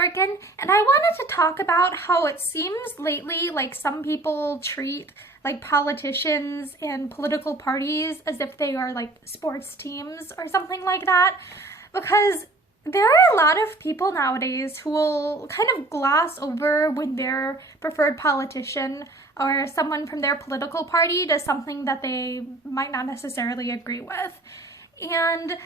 Morgan, and I wanted to talk about how it seems lately like some people treat like politicians and political parties as if they are like sports teams or something like that, because there are a lot of people nowadays who will kind of gloss over when their preferred politician or someone from their political party does something that they might not necessarily agree with. And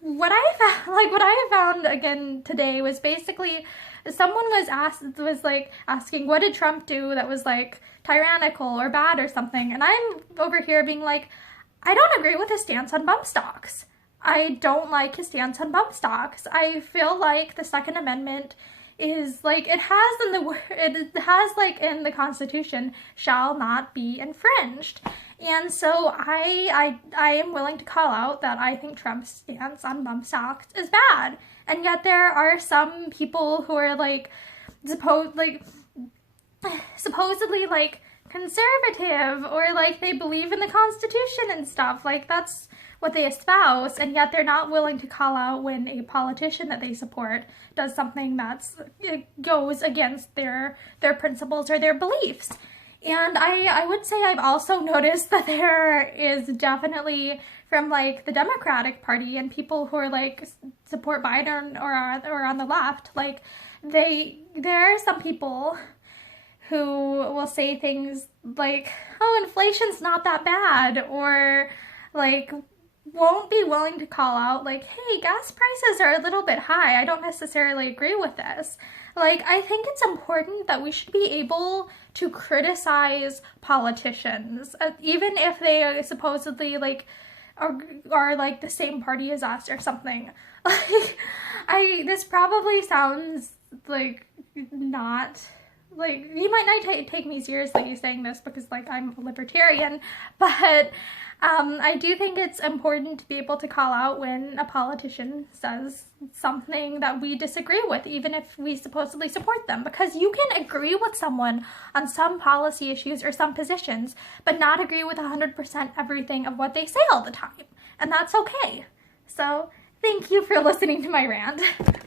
what I found again today was basically someone was asking what did Trump do that was like tyrannical or bad or something, and I'm over here being like, I don't agree with his stance on bump stocks. I don't like his stance on bump stocks. I feel like the Second Amendment is like it has like in the Constitution shall not be infringed. And so I am willing to call out that I think Trump's stance on bump stocks is bad. And yet there are some people who are like supposedly like conservative, or like they believe in the Constitution and stuff. Like that's what they espouse, and yet they're not willing to call out when a politician that they support does something that's goes against their principles or their beliefs. And I would say I've also noticed that there is definitely from like the Democratic Party and people who are like support Biden or on the left, like there are some people who will say things like, oh, inflation's not that bad, or like won't be willing to call out like, hey, gas prices are a little bit high. I don't necessarily agree with this. Like, I think it's important that we should be able to criticize politicians, even if they supposedly like are like the same party as us or something. Like, this probably sounds like not like, you might not take me seriously saying this because like I'm a libertarian, but I do think it's important to be able to call out when a politician says something that we disagree with, even if we supposedly support them, because you can agree with someone on some policy issues or some positions, but not agree with 100% everything of what they say all the time, and that's okay. So thank you for listening to my rant.